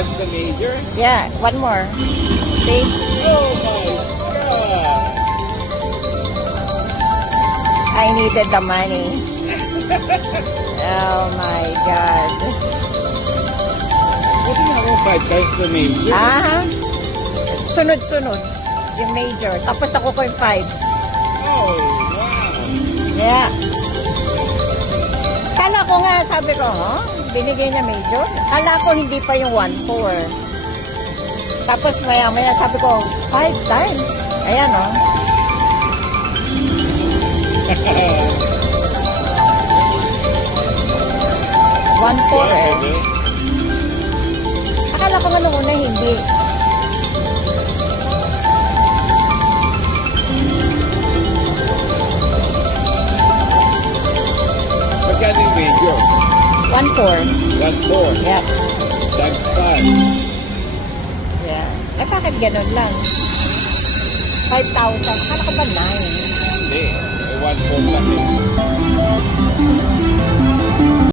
times the major? Yeah, one more. See? Oh my God! I needed the money. Oh my God. Buti nga ako 5 times the major. Ah, sunod-sunod. Yung major. Tapos ako ko yung 5. Oh, wow! Yeah. Kala ko nga, sabi ko, binigay niya major. Kala ko hindi pa yung 1-4. Tapos maya-maya sabi ko, 5 times. Ayan, oh. 1-4 eh. Akala ko nga nung una hindi. Magkano yung major? 1-4. 1-4. Yep. Times 5. Yeah. Eh, bakit ganun lang? 5,000. Akala ko ba 9? Hindi. 1-4 lang eh.